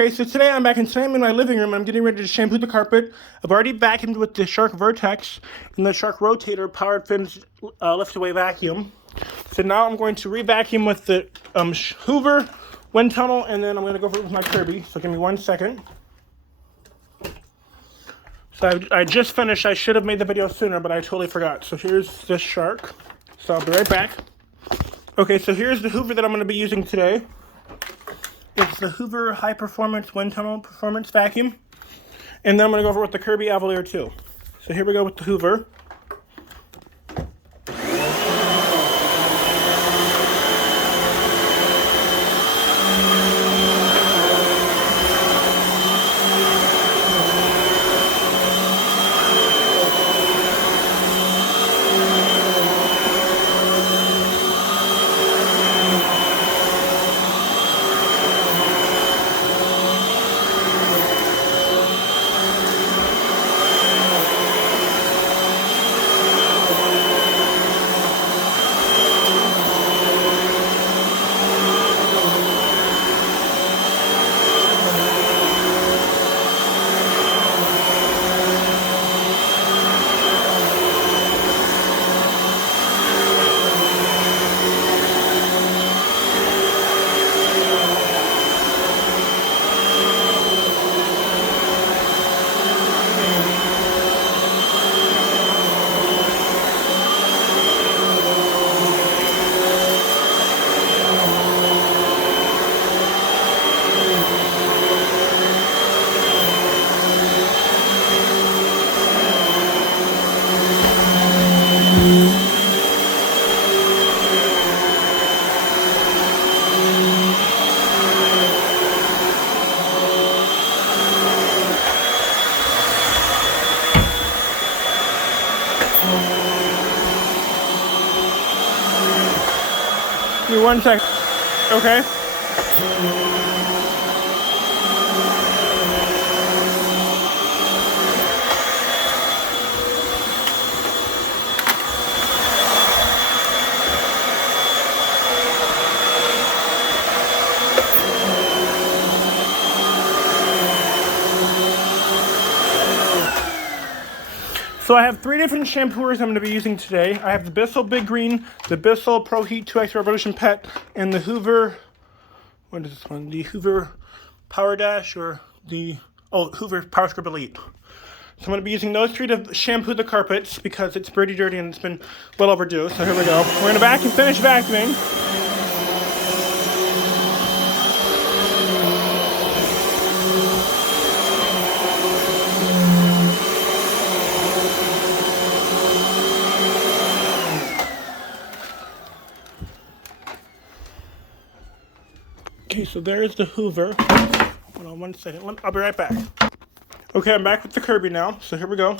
Okay, so today I'm back, and today I'm in my living room. I'm getting ready to shampoo the carpet. I've already vacuumed with the Shark Vertex and the Shark Rotator powered fins lift-away vacuum. So now I'm going to re-vacuum with the Hoover, wind tunnel, and then I'm going to go over it with my Kirby. So give me 1 second. So I just finished. I should have made the video sooner, but I totally forgot. So here's this shark. So I'll be right back. Okay, so here's the Hoover that I'm going to be using today. It's the Hoover High Performance Wind Tunnel Performance Vacuum. And then I'm going to go over with the Kirby Avalir too. So here we go with the Hoover. Give me 1 second. Okay. So I have 3 different shampoos I'm going to be using today. I have the Bissell Big Green, the Bissell Pro Heat 2X Revolution Pet, and the Hoover, what is this one? The Hoover Power Dash, or the, Hoover Power Scrub Elite. So I'm going to be using those 3 to shampoo the carpets because it's pretty dirty and it's been well overdue. So here we go. We're going to finish vacuuming. Okay, so there's the Hoover. Hold on 1 second. I'll be right back. Okay, I'm back with the Kirby now. So here we go.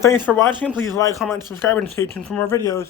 thanks for watching. Please like, comment, subscribe, and stay tuned for more videos.